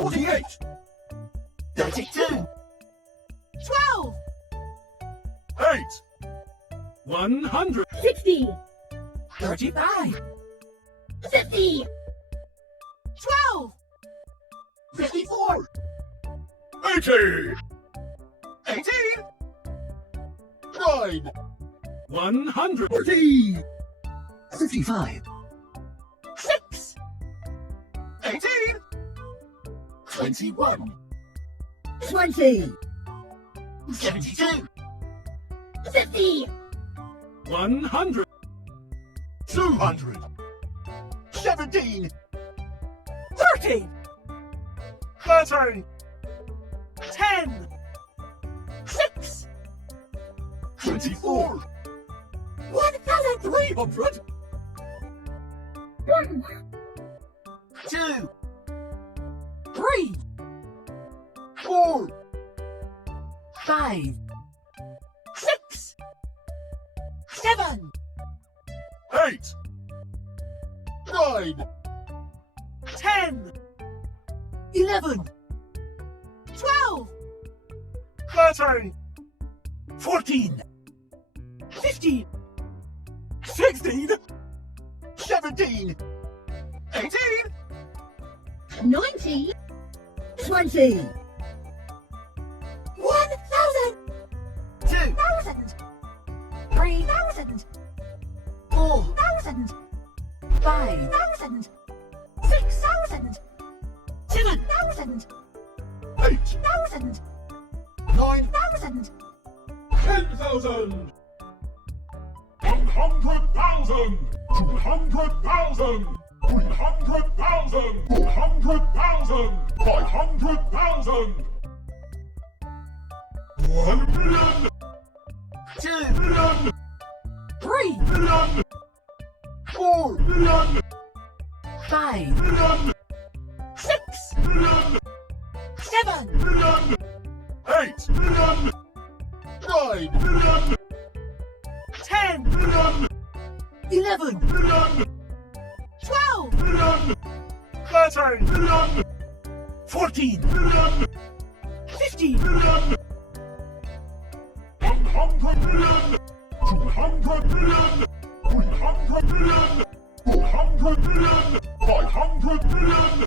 48, 32, 12, 8, 100, 60, 35, 50, 12, 54, 80, 18, 9, 140, 55, 6, 18, 21, 20, 72, 50, 100, 200, 17, 13, 13, 10, 6, 24, 1,300, 1, 2, 3, 4, 5, 6, 7, 8, 9, 10, 11, 12, 13, 14, 15, 16, 17, 18, 19, 20, 1,000, 2,000, 3,000, 4,000, 5,000, 6,000, 7,000, 8, 8,000, 9, 9,000, 10,000, 100,000, 200,000, 300,000, 400,000, 500,000, 1 million, 2, million, 3, million, 4 million, 5, million, 6, million, 7, million, 8 million, 9 million, 10, million, 11, million, 12, million, 13 million, 14, million, 15, million, 100 million, 200 million, 300 million, 400 million, 500 million,